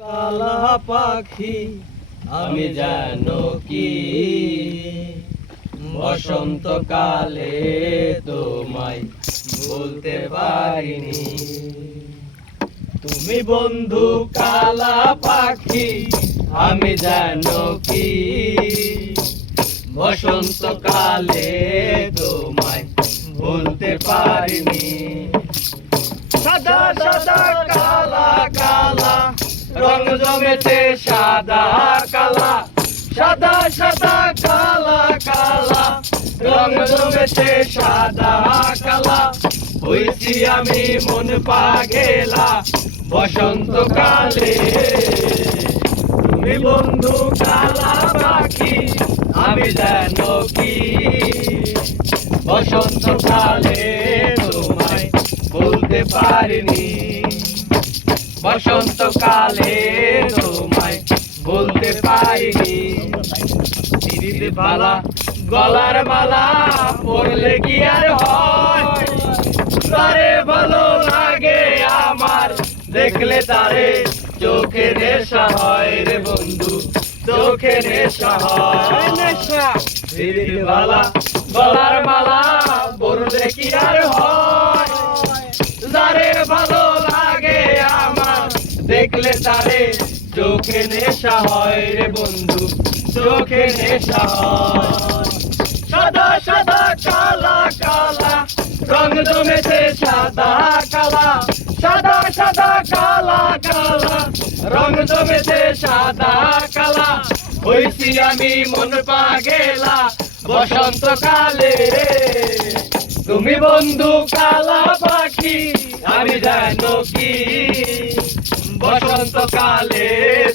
কালা পাখি আমি জানো কি বসন্তকালে তোমায় বলতে পারিনি। তুমি বন্ধু কালা পাখি আমি জানো কি বসন্তকালে তোমায় বলতে পারিনি। সাদা সাদা কালা কালা রং জমেছে সাদা কালা, সাদা সাদা কালা কালা রং জমেছে সাদা কালা। হইছি আমি মন পাগেলা বসন্তকালে। তুমি বন্ধু কালা পাখি আমি জানো কি বসন্তকালে তোমায় বলতে পারিনি। বসন্তকালে তোমায় বলতে পারিনি। দিদির বালা গলার মালা পরলে কি আর হয়, তারে ভালো লাগে আমার দেখলে তারে চোখে নেশা হয় রে বন্ধু, চোখে নেশা হয়। দিদির বালা গলার মালা পরলে কি আর হয়, তারে ভালো লাগে আমার দেখলে তারে চোখে নেশা হয় রে বন্ধু, চোখে নেশা হয়। সাদা সাদা কালা কালা রং জমেছে সাদা কালা, সাদা সাদা কালা কালা রং জমেছে সাদা কালা। হইছি আমি মন পাগেলা বসন্তকালে। তুমি বন্ধু কালা পাখি আমি জানো কি বসন্তকালে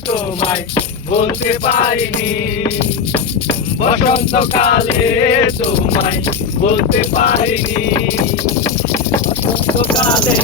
তোমায় বলতে পারিনি। বসন্তকালে তোমায় বলতে পারিনি। বসন্তকালে